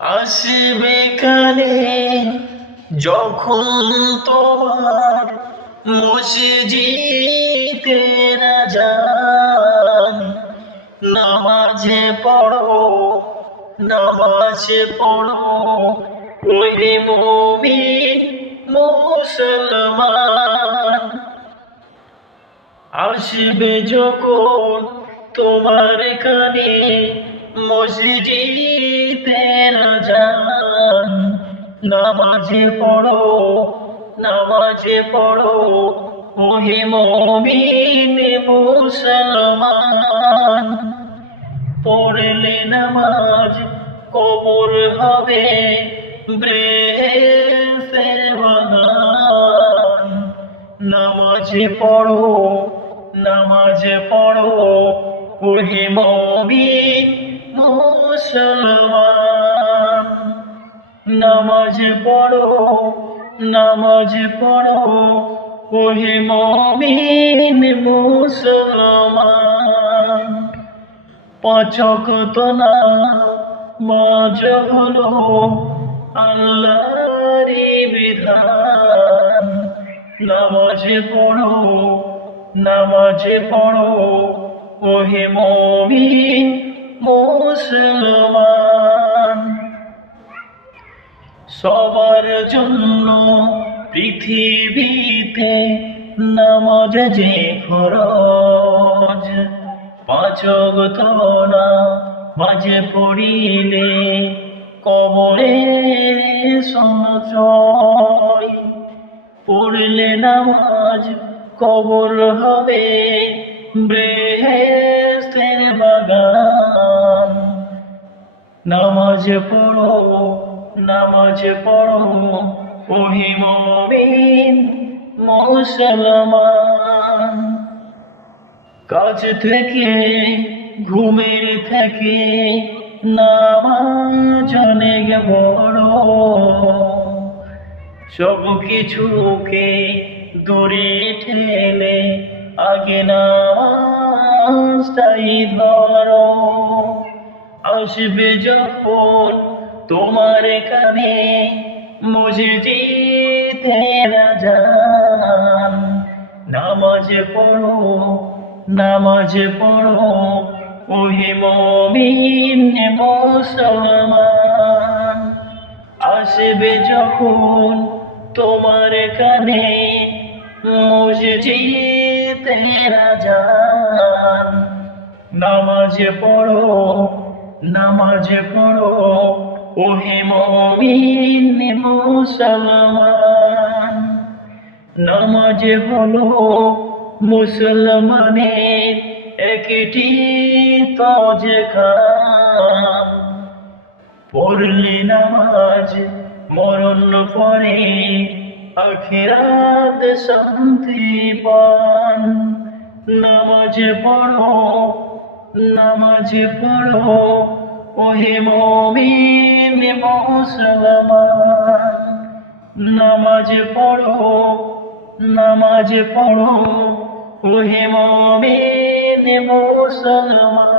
আসবে কালে যখন তোমার মসজিদের যান নামাজে পড়ো নামাজে পড়ো, ওই মুমিন মুসলমান। আসবে যখন তোমার কানে মসজিদের যান নামাজে পড়ো নামাজে পড়ো। ওহে মমিন মুসলমান। পড়লে নামাজ কবর হবে নামাজে পড়ো নামাজে পড়ো। ওহে মমিন, মুসলমান। নামাজ পড়ো নামাজ পড়ো। ওহে মমিন মুসলমান পাচক তো না মাঝ হলো আল্লাহরি বিধান। নামাজে পড়ো নামাজে পড়ো, ওহে মমিন মুসলমান। সবার জন্য পৃথিবীতে নামাজ যে ফরজ। পাচক তোরা মাঝে পড়িলে কবরে সঞ্চয়। পড়লে নামাজ কবর হবে বৃহস্পের বাগান। নামাজ পড়ো নামাজ পড়ো ওহে মমিন মুসলমান। কাজ থেকে, ঘুমের থেকে নামাজ অনেক বড়। সব কিছুকে দূরে ঠেলে আগে নামাজটাই ধরো। আসবে যখন তোমার কানে মসজিদে যান নামাজ পড়ো নামাজ পড়ো, ওহে মমিন মুসলমান। আসবে যখন তোমার কানে মসজিদে যান নামাজ পড়ো নামাজ পড়ো ওহে মমিন মুসলমান, নামাজ হলো মুসলমানের একটি তজ খাম পড়লে নামাজ মরণ পরে আখিরাত শান্তি পান। নামাজ পড়ো নামাজ পড়ো ওহে মমিন মুসলমান নামাজ পড়ো নামাজ পড়ো। ওহে মমিন মুসলমান